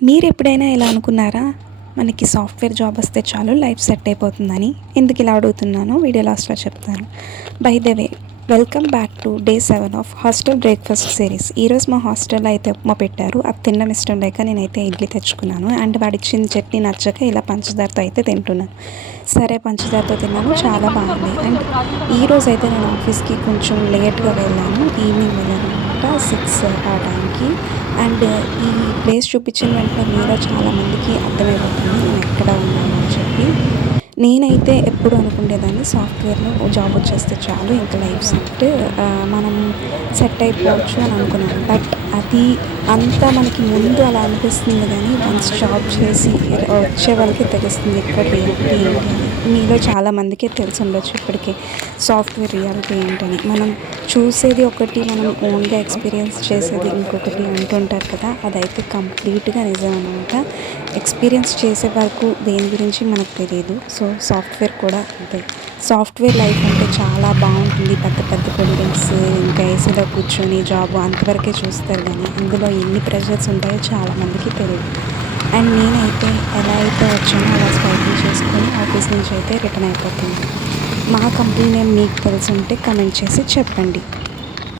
మీరు ఎప్పుడైనా ఇలా అనుకున్నారా? మనకి సాఫ్ట్‌వేర్ జాబ్ వస్తే చాలు లైఫ్ సెట్ అయిపోతుందని. ఎందుకు ఇలా అడుగుతున్నానో వీడియో లాస్ట్‌లో చెప్తాను. By the way welcome back to day 7 of hostel breakfast series. ఈరోజు మా హాస్టల్‌లో అయితే ఉప్మా పెట్టారు. అది తినడం ఇష్టం లేక నేనైతే ఇడ్లీ తెచ్చుకున్నాను. అండ్ వాడిచ్చిన చట్నీ నచ్చక ఇలా పంచదారతో అయితే తింటున్నాను. సరే పంచదారతో తిన్నాను, చాలా బాగుంది. అండ్ ఈరోజైతే నేను ఆఫీస్‌కి కొంచెం లేట్‌గా వెళ్ళాను. ఈవినింగ్ వెళ్ళాననమాట. 6 ఆ టైంకి. అండ్ ఈ ప్లేస్ చూపించిన వెంటనే మీలో చాలామందికి అర్థమైపోతుంది నేను ఎక్కడ ఉన్నాను అని చెప్పి. నేనైతే ఎప్పుడు అనుకునేదాన్ని సాఫ్ట్‌వేర్‌లో జాబ్ వచ్చేస్తే చాలు ఇంకా లైఫ్ సెట్, మనం సెట్ అయిపోవచ్చు అని అనుకున్నాను. బట్ అది అంతా మనకి ముందు అలా అనిపిస్తుంది కానీ వన్స్ జాబ్ చేసి వచ్చే వాళ్ళకే తెలుస్తుంది ఇక్కడ రియాలిటీ ఏంటి అని. మీలో చాలామందికే తెలిసి ఉండొచ్చు ఇప్పటికే సాఫ్ట్‌వేర్ రియాలిటీ ఏంటని. మనం చూసేది ఒకటి, మనం ఓన్‌గా ఎక్స్‌పీరియన్స్ చేసేది ఇంకొకటి అంటుంటారు కదా! అదైతే కంప్లీట్‌గా నిజం అనమాట. ఎక్స్‌పీరియన్స్ చేసే వరకు దేని గురించి మనకు తెలీదు. సో, సాఫ్ట్‌వేర్ కూడా అంతే. సాఫ్ట్‌వేర్ లైఫ్ అంటే చాలా బావుంటుంది. పెద్ద పెద్ద బిల్డింగ్స్, ఇంకా ఏసీలో కూర్చొని జాబ్ అంతవరకే చూస్తారు గానీ, అందులో ఎన్ని ప్రెషర్స్ ఉంటాయో చాలామందికి తెలీదు. అండ్ నేనైతే ఎలా అయితే వచ్చానో అలా స్వైపింగ్ చేసుకొని ఆఫీస్ నుంచి అయితే రిటర్న్ అయిపోతున్నాను. మా కంపెనీ నేమ్ మీకు తెలిసుంటే కమెంట్ చేసి చెప్పండి.